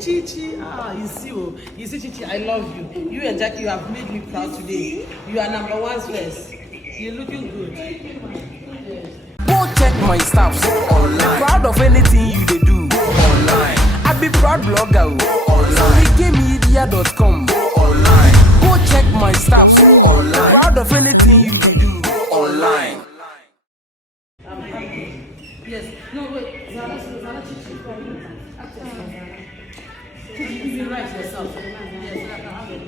Chichi. You see, Chichi, I love you. You and Jackie, you have made me proud today. You are number one first. You're looking good. Go check my stuff so online. Proud of anything you they do. Go online. I be proud blogger. Go online. Media.com. Go online. Go check my stuff so online. Proud of anything you they do. Go online. I'm happy. Yes. No, wait. Zara Chichi. You write yourself. Yes, I have it.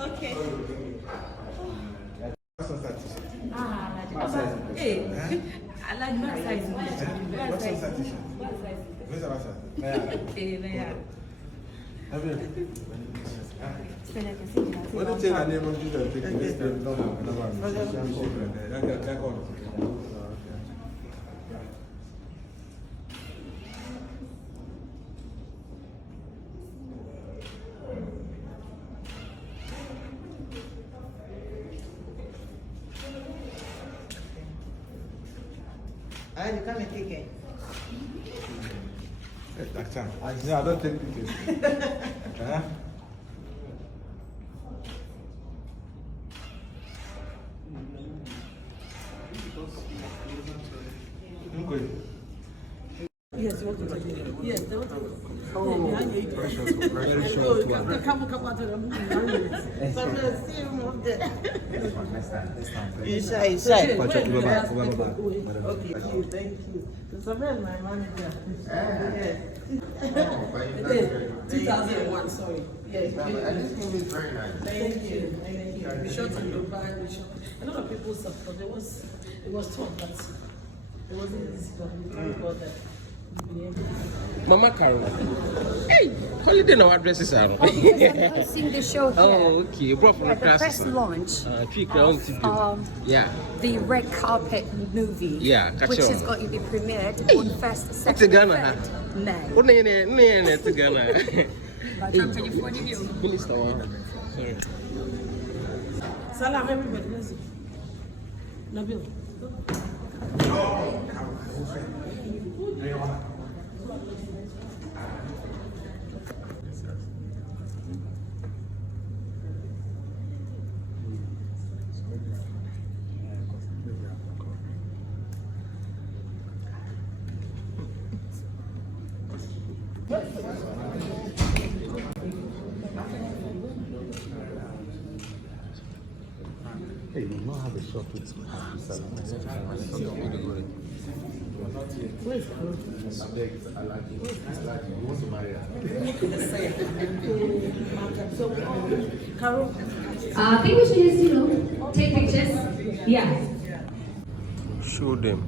Okay. Hey, I like my size. What's your size? What is the name of you come and take it. Yeah, I don't take pictures. Yes, what do yes, they want to. Oh, very short one. Come out of the movie. So let's see him up there. Inside. Okay, thank you. So where's my manager? Yes. 2001, sorry. Yes. This movie is very nice. Thank you. We shot in Dubai. A lot of people support. It was tough, but it wasn't easy. But we thank God that. Mama Carol. Hey, holiday no addresses are. Oh, because I've seen the show here. Oh, okay. Brought from Yeah, the the press classes. launch Yeah. the red carpet movie. Yeah, which catch is on. going to be premiered on 1st, 2nd, It's a Ghana, and 3rd May. Oh, no, it's Ghana. Minister, sorry. Salam, everybody. Let's see. Nabil. Hey, you know how the shop is. Carol. I think we should just, take pictures. Yeah. Show them.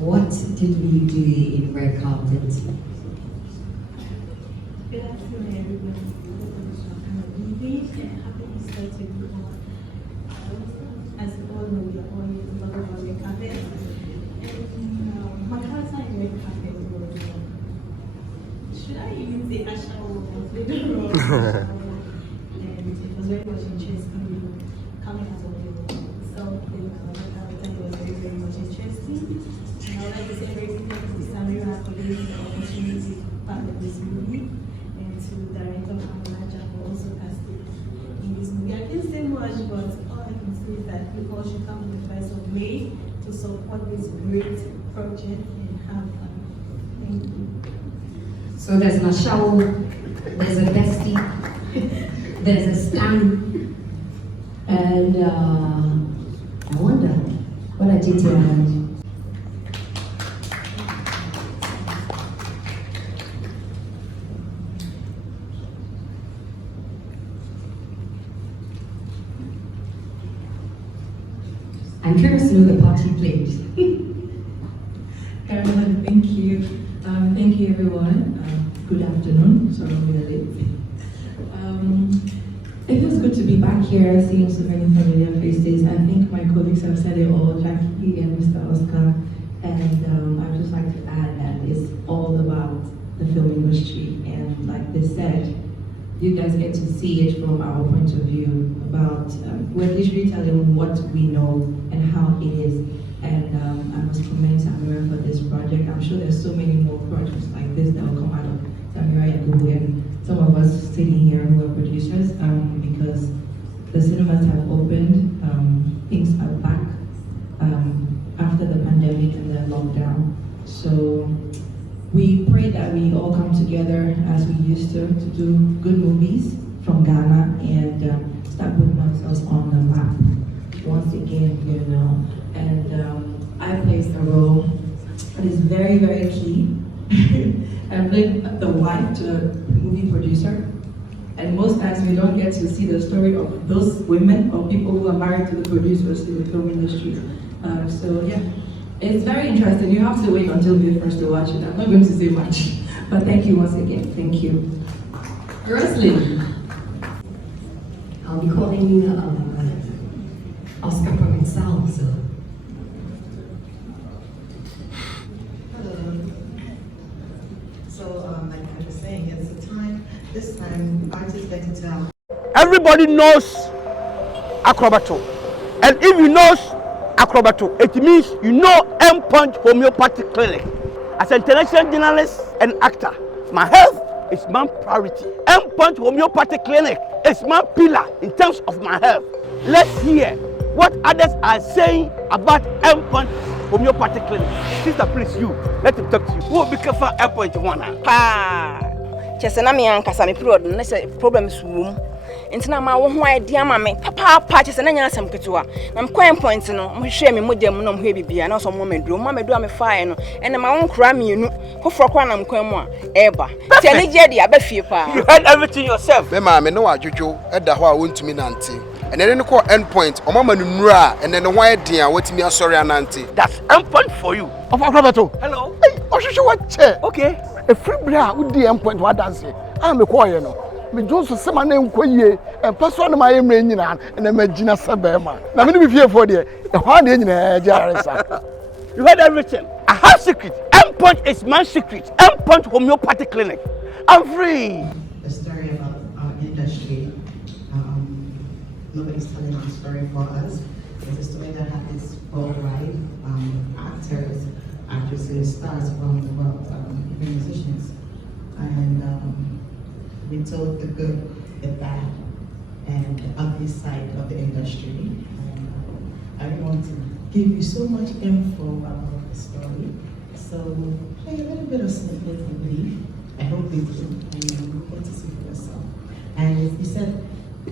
What did we do in red carpet? Good afternoon, everybody. We happy Easter to everyone. As you all know, we are all here to talk about red carpet. And my character in red carpet was, should I even say Asha or later on? And it was very much interesting, coming out of the self-built character. It was very, very much interesting. And I would like to say very quickly to Samira for giving the opportunity to part of this movie, and to director Amalaja for also casting in this movie. I can't say much, but all I can say is that we all should come on the 1st of May to support this great project and have fun. Thank you. So there's Mashao, there's a bestie, there's a Stan, and I wonder what I did here. I'm curious to know the part you played. Caroline, thank you. Thank you, everyone. Good afternoon. Sorry, I'm a little late. It feels good to be back here, seeing so many familiar faces. I think my colleagues have said it all, Jackie and Mr. Oscar, and And I'd just like to add that it's all about the film industry. And like they said, you guys get to see it from our point of view about, we're literally telling what we know and how it is. And I must commend Samira for this project. I'm sure there's so many more projects like this that will come out of Samira Yakubu and some of us sitting here who are producers, because the cinemas have opened, things are back after the pandemic and the lockdown. So we pray that we all come together as we used to do good movies from Ghana and start putting ourselves on the map once again, you know. And I played a role that is very, very key. I played the wife to a movie producer. And most times we don't get to see the story of those women or people who are married to the producers in the film industry. So yeah, it's very interesting. You have to wait until we're first to watch it. I'm not going to say much, but thank you once again. Thank you. Roslyn. I'll be calling Oscar from himself, so. Hello. So, like I was saying, it's a time, this time, artists get to tell. Everybody knows Acrobato. And if you know Acrobato, it means you know M-Punch Homeopathic Clinic. As an international journalist and actor, my health is my priority. M-Punch Homeopathic Clinic is my pillar in terms of my health. Let's hear what others are saying about M-Punch Homeopathic Clinic. Sister, please, you, let him talk to you. Who will be careful M-Punch one? Chesena me ankasa me period na say problem is wom ntina ma wo ho idea ma me papa chesena nya asem ketewa na me coin point no mo hwe me modem no mo hwe bibia na so mo meduro a me fire no ene ma won kra mienu foforo kwa na mkwan mu a eba ti ene je dia ba fie pa. You heard everything yourself. Me ma me no adwodwo eda ho a wontumi nante ene ne ko end point o mama no nura ene ne ho eden a watimi asori anante. That's M-Punch for you. Of Acrobato. Hello. Hey, Oshisho what che? Okay. A free bra who di M-Point what dance. I'm a choir no. Me Johnson say my name koye and person my emre nyina and me gina sebema. Na me be fear for there. The one dey nyina jaresa. You heard everything. I have secret. M-Punch is my secret. M-Punch Homeopathic Clinic. I'm free. The story about our industry. Nobody's telling our story for us. It's a story that happens worldwide. Actors, actresses, stars around the world, even musicians. And we told the good, the bad, and the ugly side of the industry. And I don't want to give you so much info about the story. So play a little bit of snippet, I believe. I hope you do, and you get to see for yourself. And you said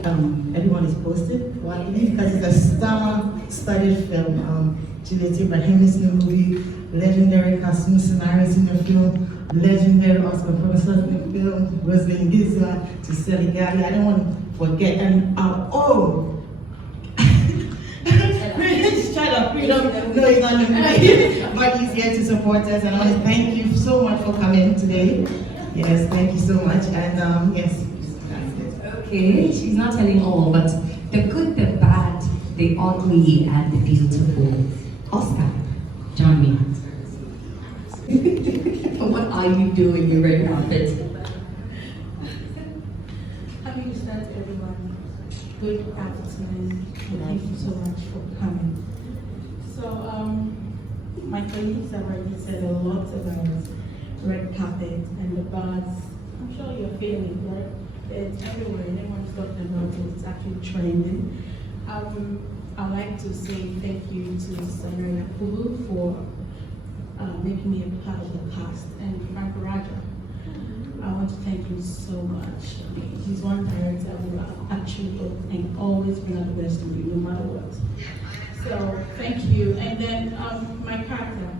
everyone is posted. Well, I believe because it's a star-studded film. Juliet Ibrahim is in the movie, legendary costume scenarios in the film, legendary Oscar professors in the film, Roslyn Giza to Seligali. I don't want to forget, and our own. Just try to, no, he's not in the movie, but he's here to support us, and I want to thank you so much for coming today. Yes, thank you so much, and yes. Okay, she's not telling all, but the good, the bad, the ugly, and the beautiful. Oscar, join me. What are you doing in red carpet? Happy to start everyone. Good afternoon. Thank you so much for coming. So, my colleagues have already said a lot about red carpet and the buzz. I'm sure you're feeling it, right? It's everywhere. Everyone's talking about it. It's actually trending. I'd like to say thank you to Samira Yakubu for making me a part of the cast, and Frank Raja. I want to thank you so much. He's one director who actually and always bring out the best in you, no matter what. So thank you. And then my character.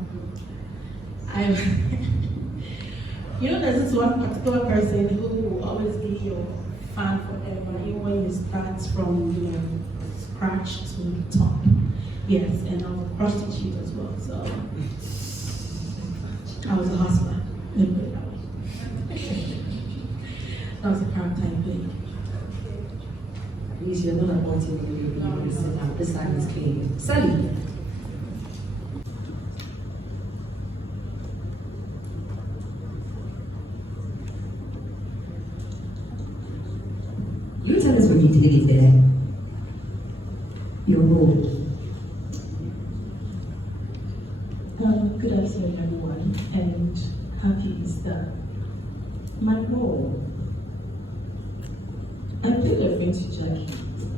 There's this one particular person who will always be your fan forever, even when you start from scratch to the top. Yes, and I was a prostitute as well, so I was a hustler. Let me put it that way. That was a character I played. At least you're not a multi-millionaire. This side is clean. Sally. opportunity there. Your role. Good afternoon, everyone, and happy Easter. My role. I played a friend to Jackie.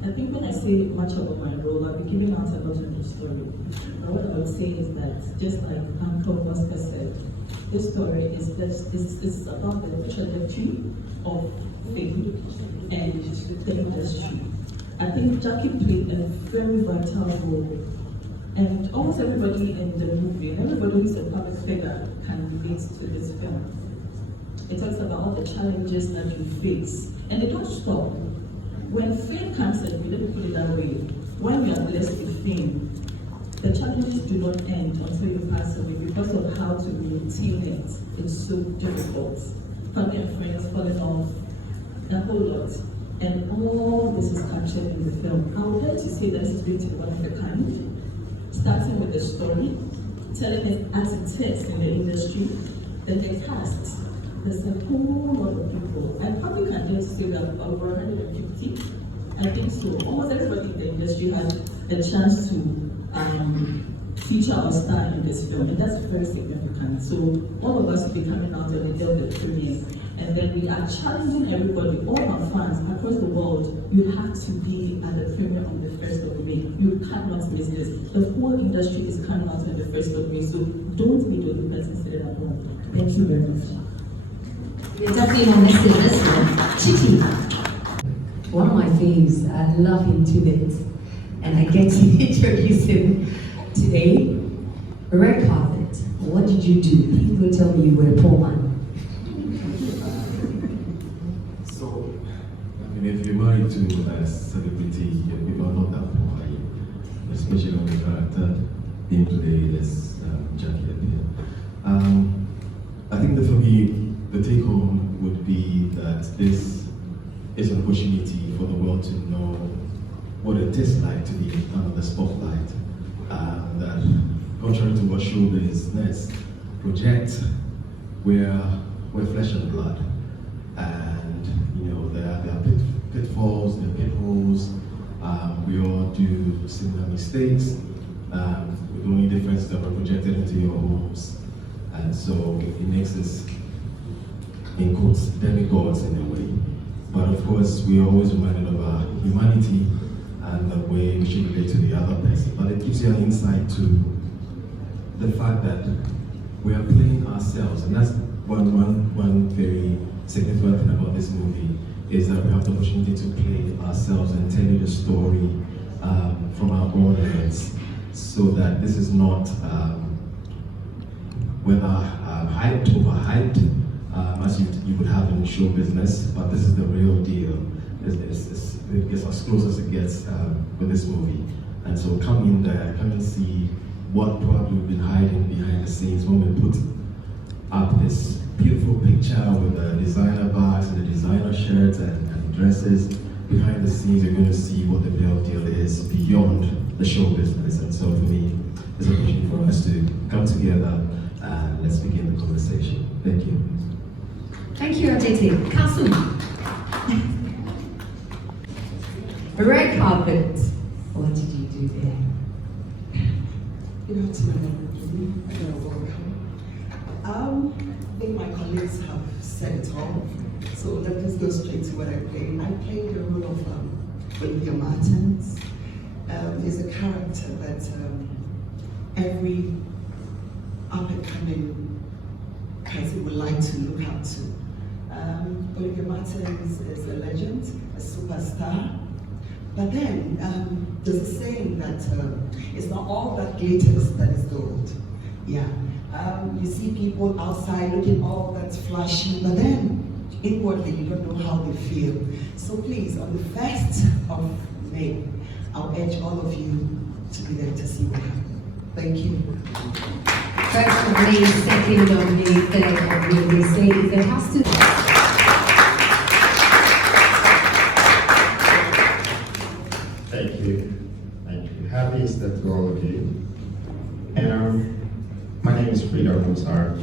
I think when I say much about my role, I'll be giving out a lot of the story. But what I would say is that, just like Uncle Oscar said, this story is about the trajectory of fame and the industry. I think Jackie played a very vital role. And almost everybody in the movie, and everybody who is a public figure can relate to this film. It talks about all the challenges that you face, and they don't stop. When fame comes at you, let me put it that way, when you are blessed with fame, the challenges do not end until you pass away because of how to maintain it. It's so difficult. Family and friends falling off, a whole lot. And all this is captured in the film. I would like to say that this is written one of a kind. Starting with the story, telling it as it is in the industry, then the cast. There's a whole lot of people. I probably can just say that over 150. I think so. Almost everybody in the industry had a chance to feature or star in this film, and that's very significant. So all of us will be coming out on the day of the premiere, and then we are challenging everybody, all our fans across the world. You have to be at the premiere on the 1st of May. You cannot miss this. The whole industry is coming out on the 1st of May, so don't be the only person sitting at home. Thank you very much. You're definitely not missing this one. Chitty. One of my faves. I love him to bits. And I get to introduce him today. Red carpet. What did you do? People tell me you were a poor man. So, I mean, if you're married to a celebrity, people are not that poor, especially when the character being played as Jackie Appiah. I think that for me, the take home would be that this is an opportunity for the world to know what it is like to be under the spotlight. That contrary to what showbiz project, we're flesh and blood, and there are pitfalls, there are pitfalls. We all do similar mistakes. With the only difference that we're projected into your homes, and so it makes us, in quotes, demigods in a way. But of course, we are always reminded of our humanity and the way we should relate to the other person. But it gives you an insight to the fact that we are playing ourselves, and that's one very significant thing about this movie, is that we have the opportunity to play ourselves and tell you the story from our own lens, so that this is not whether hyped, overhyped, as you would have in show business, but this is the real deal. It's as close as it gets with this movie. And so come in there, come and see what probably we've been hiding behind the scenes when we put up this beautiful picture with the designer bags and the designer shirts and dresses. Behind the scenes, you're going to see what the real deal is beyond the show business. And so for me, it's an opportunity for us to come together and let's begin the conversation. Thank you. Thank you, Aditi. Kasu. Red carpet. What did you do there? Good afternoon, everybody. I think my colleagues have said it all, so let us go straight to what I played. I played the role of Olivia Martins. Is a character that every up-and-coming person would like to look up to. Olivia Martins is a legend, a superstar. But then, there's a saying that it's not all that glitters that is gold. Yeah. You see people outside looking all that flashy, but then inwardly you don't know how they feel. So please, on the 1st of May, I'll urge all of you to be there to see what happens. Thank you. First of May, 2nd of May, 3rd of May, they say if there has to Thank you. Thank you. Happy Easter to all of you. My name is Freedom Musar.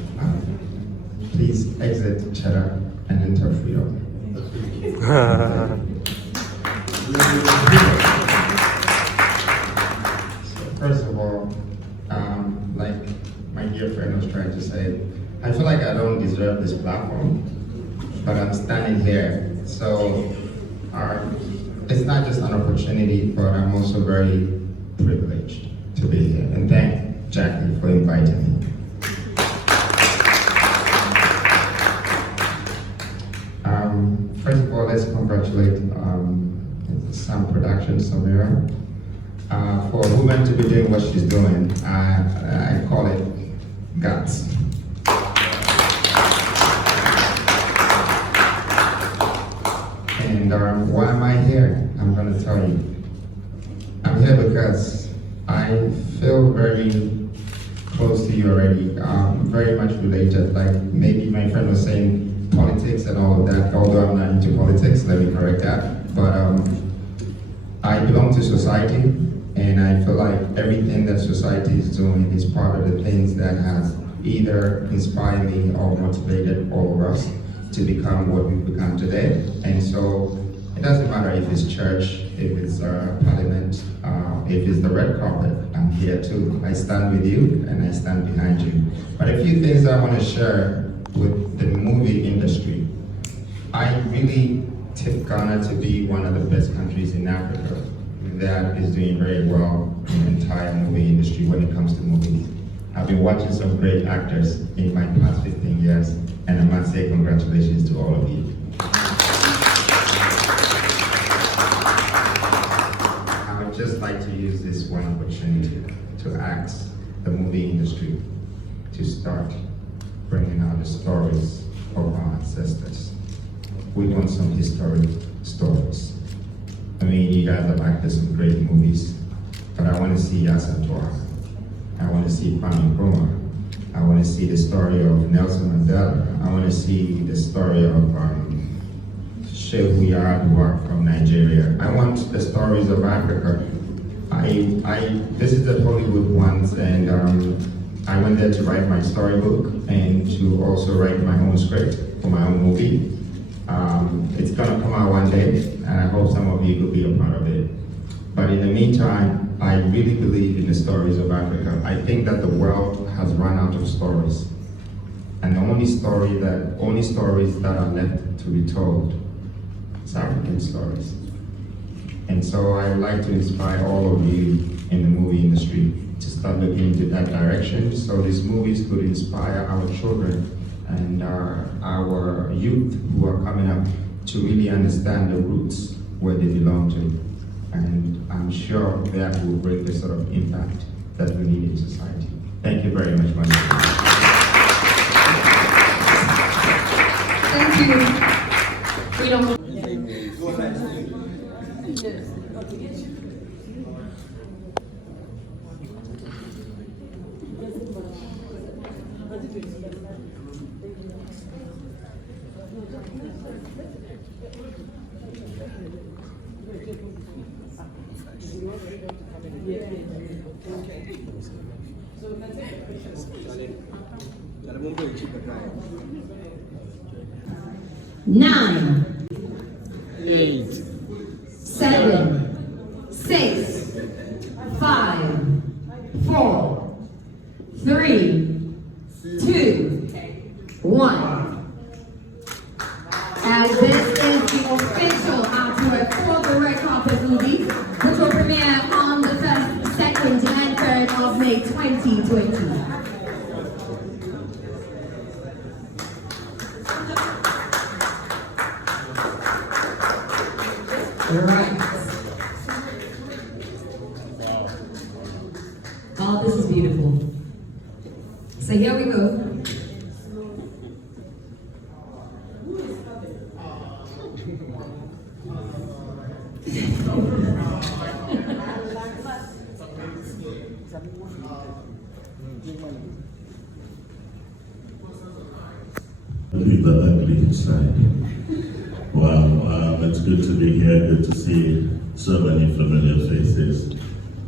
Please exit Cheddar and enter Freedom. First of all, like my dear friend was trying to say, I feel like I don't deserve this platform, but I'm standing here. So it's not just an opportunity, but I'm also very privileged to be here. And thank Jackie for inviting me. First of all, let's congratulate Sam Productions, Samira, for a woman to be doing what she's doing. I call it guts. And why am I here? I'm going to tell you. I'm here because I feel very close to you already, very much related. Like maybe my friend was saying politics and all of that, although I'm not into politics, let me correct that. But I belong to society, and I feel like everything that society is doing is part of the things that has either inspired me or motivated all of us to become what we've become today. And so it doesn't matter if it's church, if it's parliament, if it's the red carpet, I'm here too. I stand with you and I stand behind you. But a few things I want to share with the movie industry. I really take Ghana to be one of the best countries in Africa that is doing very well in the entire movie industry when it comes to movies. I've been watching some great actors in my past 15 years, and I must say congratulations to all of you. I would just like to use this one opportunity to ask the movie industry to start bringing out the stories of our ancestors. We want some historic stories. I mean, you guys have acted some great movies, but I want to see Yasatua. I want to see Kwame Nkrumah. I want to see the story of Nelson Mandela. I want to see the story of Shehu Yaradua from Nigeria. I want the stories of Africa. I visited Hollywood once, and I went there to write my storybook and to also write my own script for my own movie. It's gonna come out one day, and I hope some of you could be a part of it. But in the meantime, I really believe in the stories of Africa. I think that the world has run out of stories. And the only stories that are left to be told is African stories. And so I would like to inspire all of you in the movie industry to start looking into that direction, so these movies could inspire our children and our youth who are coming up to really understand the roots where they belong to. And I'm sure that will bring the sort of impact that we need in society. Thank you very much, Monica. Thank you. We don't. Nine, 8, 7, 6, 5, 4, 3, 2, 1. And this is the official artwork for the Red Carpet movie, which will premiere on the 1st, 2nd, and 3rd of May 2020. Right. Oh, this is beautiful. So here we go. People are ugly inside. Wow, it's good to be here, good to see so many familiar faces,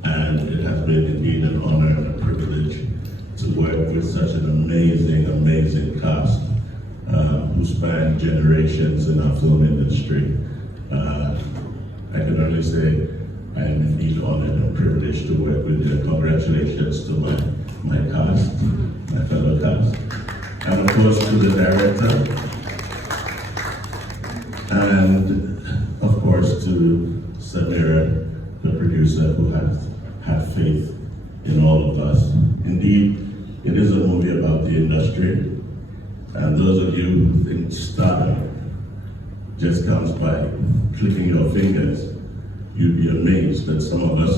and it has been indeed an honor and a privilege to work with such an amazing, amazing cast who span generations in our film industry. I can only say I am indeed honored and privileged to work with you. Congratulations to my cast, my fellow cast, and of course to the director, and of course to Samira, the producer, who has had faith in all of us. Indeed, it is a movie about the industry, and those of you who think style just comes by clicking your fingers, you'd be amazed that some of us,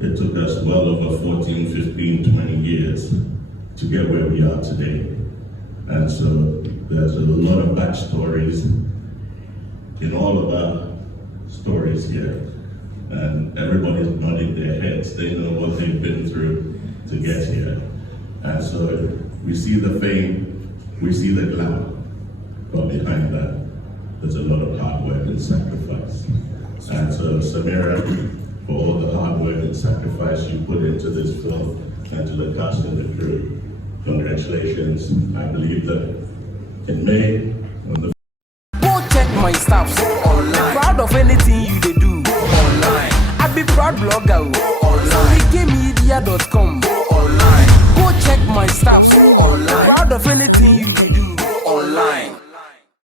it took us well over 14, 15, 20 years to get where we are today. And so there's a lot of backstories in all of our stories here. And everybody's nodding their heads. They know what they've been through to get here. And so we see the fame, we see the glamour, but behind that, there's a lot of hard work and sacrifice. And so Samira, for all the hard work and sacrifice you put into this film, and to the cast and the crew, congratulations. I believe that in May, when the Go check my stuff online. Proud of anything you do online. I be proud blogger.